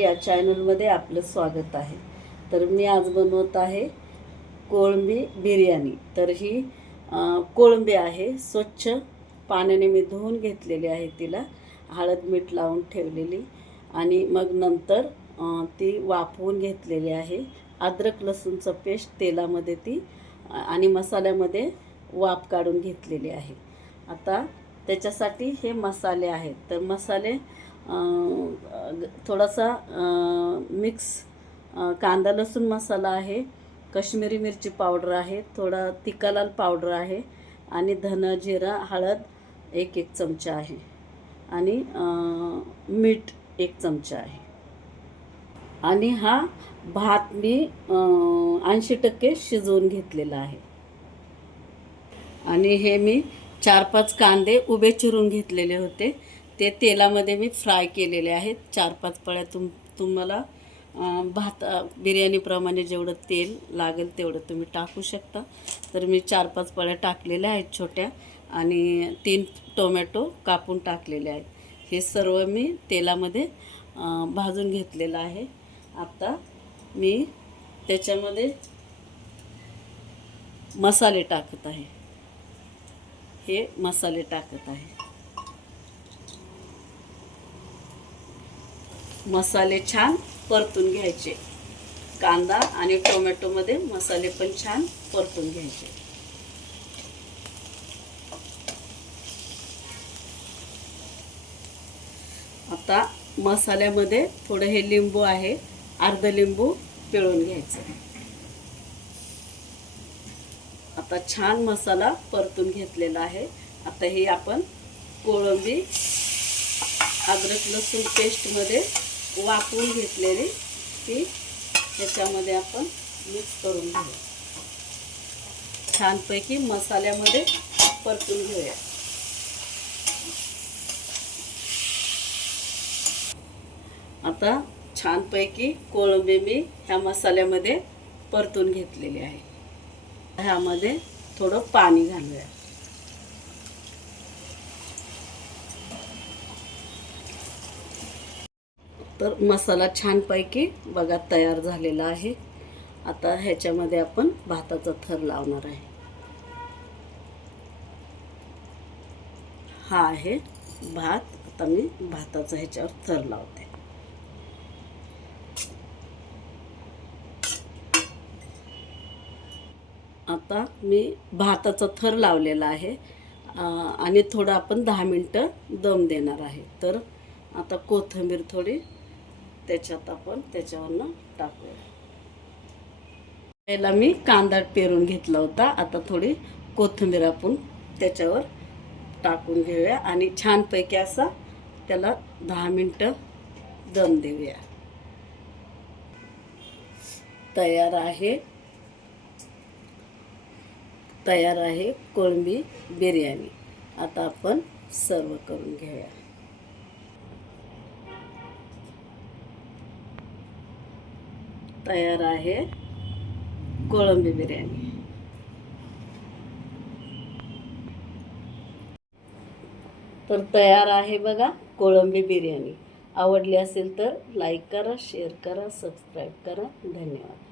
या चॅनलमध्ये आपलं स्वागत आहे। तर मी आज बनवत आहे कोळंबी बिर्याणी। तर ही कोळंबी आहे, स्वच्छ पाण्याने मी धुवून घेतलेली आहे, तिला हळद मीठ लावून ठेवलेली आणि मग नंतर ती वाफवून घेतलेली आहे। अद्रक लसूणचं पेस्ट तेलामध्ये ती आणि मसाल्यामध्ये वाफ काढून घेतलेली आहे। आता त्याच्यासाठी हे मसाले आहेत। तर मसाले थोडासा मिक्स कांदा लसूण मसाला आहे, कश्मीरी मिरची पावडर आहे, थोडा तिखा लाल पावडर आहे आणि धना जिरा हळद एक चमचा आहे आणि मीठ 1 चमचा आहे। आणि हा भात मी 80% शिजवून घेतलेला आहे। आणि हे मी 4-5 कांदे उभे चिरून घेतलेले होते, ते तेलामध्ये मी फ्राय केलेले आहेत। 4-5 पळ्या तुम्हाला भात बिर्याणीप्रमाणे जेवढं तेल लागेल तेवढं तुम्ही टाकू शकता। तर मी 4-5 पळ्या टाकलेल्या आहेत छोट्या आणि 3 टोमॅटो कापून टाकलेले आहेत। हे सर्व मी तेलामध्ये भाजून घेतलेलं आहे। आता मी त्याच्यामध्ये मसाले टाकत आहे, हे मसाले टाकत आहे। मसाले छान परतून घ्यायचे, कांदा आणि टोमॅटोमध्ये मसाले पण छान परतून घ्यायचे। आता मसाल्यामध्ये थोडं हे लिंबू आहे, अर्ध लिंबू पिळून घ्यायचं। आता छान मसाला परतून घेतलेला आहे। आता हे आपण कोळंबी अद्रक लसूण पेस्टमध्ये वाफवून घेतलेली ती त्याच्यामध्ये आपण मिक्स करून घेऊ, छानपैकी मसाल्यामध्ये परतून घेऊया। आता छानपैकी कोळंबी मी ह्या मसाल्यामध्ये परतून घेतलेली आहे। ह्यामध्ये थोडं पाणी घालूया। तर मसाला छानपैकी बघा तयार झालेला आहे। आता ह्याच्यामध्ये आपण भाताचा थर लावणार आहे। हा आहे भात। आता मी भाताचा ह्याच्यावर थर लावते। आता मी भाताचा थर लावलेला आहे आणि थोडं आपण 10 मिनिटं दम देणार आहे। तर आता कोथिंबीर थोडी त्याच्यात आपण त्याच्यावरनं टाकूया। पहिला मी कांदा पेरून घेतला होता, आता थोडी कोथिंबीर आपण त्याच्यावर टाकून घेऊया आणि छानपैकी असा त्याला 10 मिनिटं दम देऊया। तयार आहे कोळंबी बिर्याणी। आता आपण सर्व करून घेऊया। तयार आहे कोळंबी बिर्याणी। तर तयार आहे बघा कोळंबी बिर्याणी। आवडली असेल तर लाईक करा, शेअर करा, सबस्क्राईब करा। धन्यवाद।